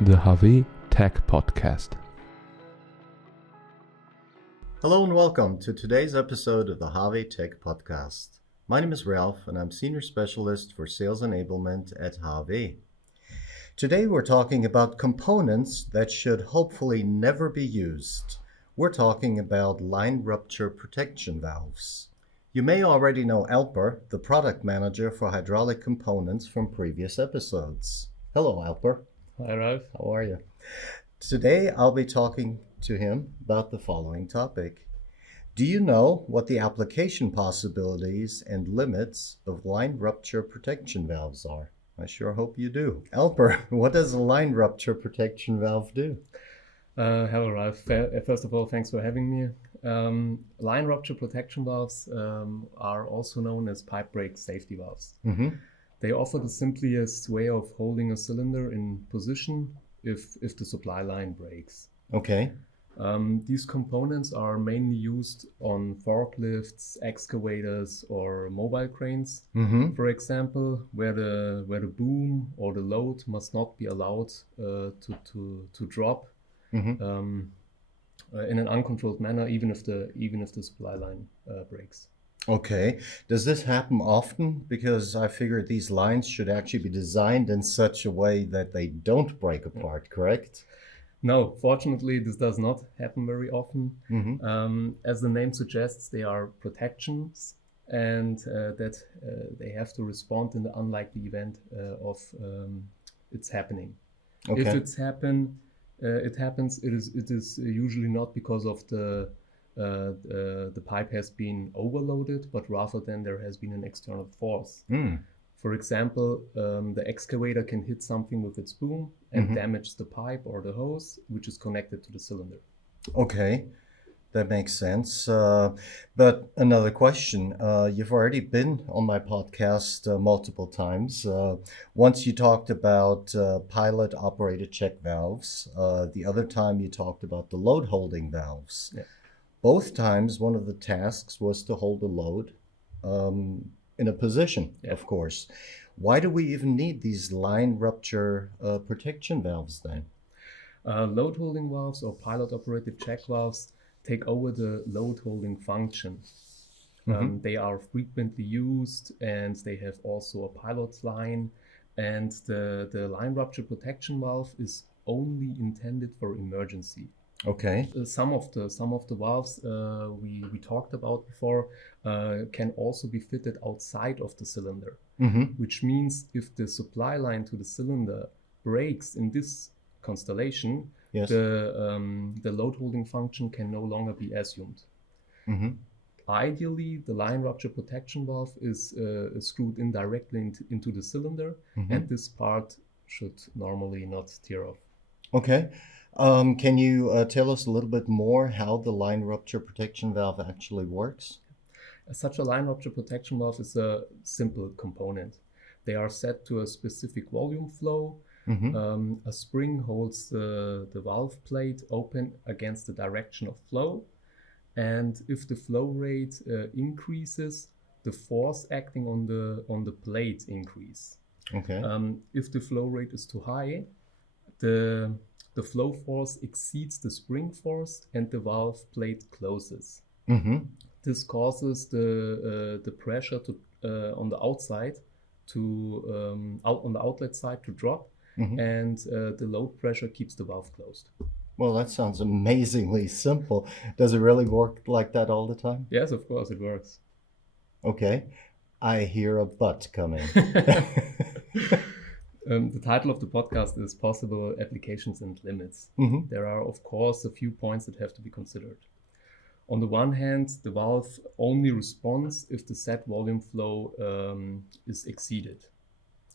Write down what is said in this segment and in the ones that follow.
the HAWE Tech Podcast. Hello and welcome to today's episode of the HAWE Tech Podcast. My name is Ralph and I'm Senior Specialist for Sales Enablement at HAWE. Today we're talking about components that should hopefully never be used. We're talking about line rupture protection valves. You may already know Alper, the Product Manager for hydraulic components from previous episodes. Hello Alper. Hi Ralph. How are you? Today I'll be talking to him about the following topic. Do you know what the application possibilities and limits of line rupture protection valves are? I sure hope you do. Alper, what does a line rupture protection valve do? Hello Ralph. First of all, thanks for having me. Line rupture protection valves are also known as pipe break safety valves. Mm-hmm. They offer the simplest way of holding a cylinder in position if the supply line breaks. Okay. These components are mainly used on forklifts, excavators, or mobile cranes, for example, where the boom or the load must not be allowed to drop in an uncontrolled manner, even if the supply line breaks. Okay. Does this happen often? Because I figure these lines should actually be designed in such a way that they don't break apart, correct? No, fortunately, this does not happen very often. As the name suggests, they are protections, and that they have to respond in the unlikely event of it's happening. Okay. If it happens. It is usually not because of the pipe has been overloaded, but rather than there has been an external force. For example, the excavator can hit something with its boom and damage the pipe or the hose, which is connected to the cylinder. Okay, that makes sense. But another question. You've already been on my podcast multiple times. Once you talked about pilot-operated check valves. The other time you talked about the load-holding valves. Yeah. Both times, one of the tasks was to hold the load in a position, of course. Why do we even need these line rupture protection valves then? Load holding valves or pilot operated check valves take over the load holding function. They are frequently used and they have also a pilot line, and the line rupture protection valve is only intended for emergency. Okay. Some of the valves we talked about before can also be fitted outside of the cylinder, which means if the supply line to the cylinder breaks in this constellation, Yes. the load holding function can no longer be assumed. Ideally, the line rupture protection valve is screwed in directly into the cylinder, and this part should normally not tear off. Okay. Can you tell us a little bit more how the line rupture protection valve actually works? Such a line rupture protection valve is a simple component. They are set to a specific volume flow. A spring holds the valve plate open against the direction of flow. And if the flow rate increases, the force acting on the plate increase. Okay. If the flow rate is too high, the flow force exceeds the spring force and the valve plate closes. This causes the pressure on the outside on the outlet side to drop, and the load pressure keeps the valve closed. Well, that sounds amazingly simple. Does it really work like that all the time? Yes, of course it works. Okay. I hear a but coming. The title of the podcast is Possible Applications and Limits. There are, of course, a few points that have to be considered. On the one hand, the valve only responds if the set volume flow is exceeded.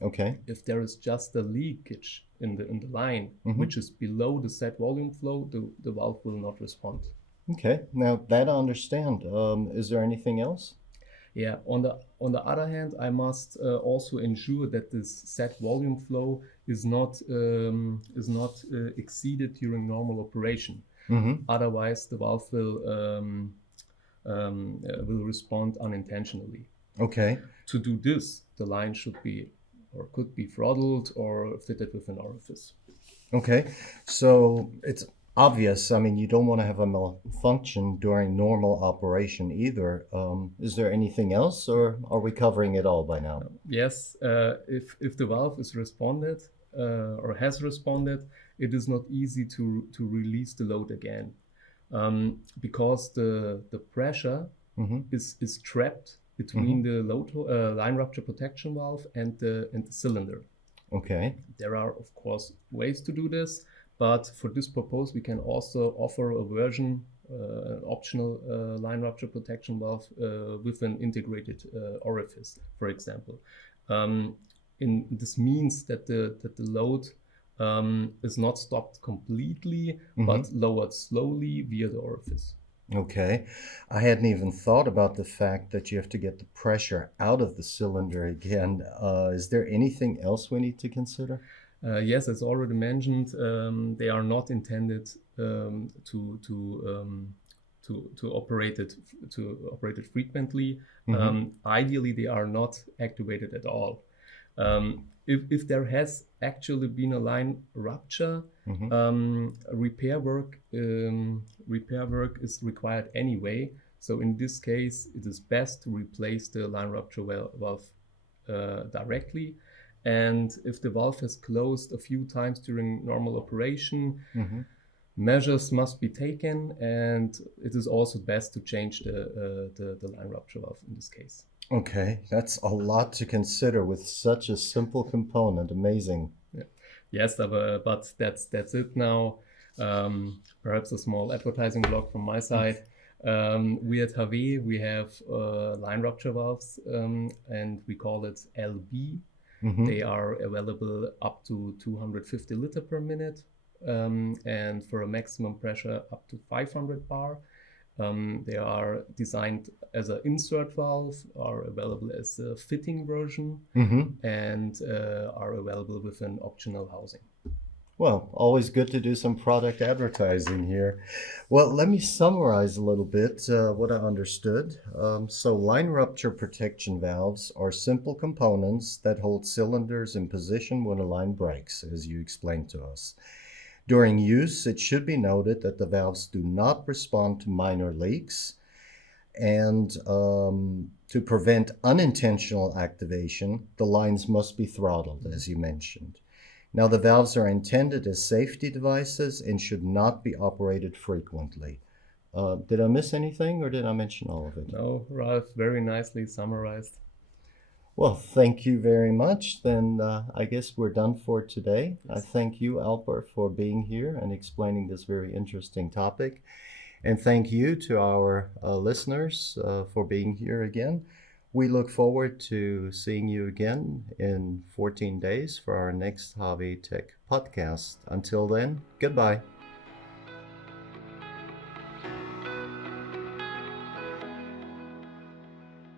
Okay. If there is just a leakage in the line, which is below the set volume flow, the valve will not respond. Okay. Now that I understand. Is there anything else? Yeah. On the other hand, I must also ensure that this set volume flow is not exceeded during normal operation. Otherwise, the valve will respond unintentionally. Okay. To do this, the line should be or could be throttled or fitted with an orifice. Okay, so it's obvious. I mean, you don't want to have a malfunction during normal operation either. Is there anything else, or are we covering it all by now? Yes, if the valve is responded or has responded, it is not easy to release the load again, because the pressure is trapped between the line rupture protection valve and the cylinder. Okay. There are, of course, ways to do this, but for this purpose, we can also offer a version, an optional line rupture protection valve with an integrated orifice, for example. This means that the load is not stopped completely, but lowered slowly via the orifice. Okay. I hadn't even thought about the fact that you have to get the pressure out of the cylinder again. Is there anything else we need to consider? Yes, as already mentioned, they are not intended to operate it frequently. Ideally, they are not activated at all. If there has actually been a line rupture, repair work is required anyway. So in this case, it is best to replace the line rupture valve directly. And if the valve has closed a few times during normal operation, measures must be taken, and it is also best to change the line rupture valve in this case. Okay, that's a lot to consider with such a simple component. Amazing. Yeah. Yes, but that's it now. Perhaps a small advertising block from my side. We at HAWE, we have line rupture valves, and we call it LB. They are available up to 250 liter per minute, and for a maximum pressure up to 500 bar. They are designed as an insert valve, are available as a fitting version, and are available with an optional housing. Well, always good to do some product advertising here. Well, let me summarize a little bit what I understood. So line rupture protection valves are simple components that hold cylinders in position when a line breaks, as you explained to us. During use, it should be noted that the valves do not respond to minor leaks, and to prevent unintentional activation, the lines must be throttled, as you mentioned. Now, the valves are intended as safety devices and should not be operated frequently. Did I miss anything, or did I mention all of it? No, Ralph, very nicely summarized. Well, thank you very much. Then I guess we're done for today. Yes. I thank you, Alper, for being here and explaining this very interesting topic. And thank you to our listeners for being here again. We look forward to seeing you again in 14 days for our next HAWE Tech Podcast. Until then, goodbye.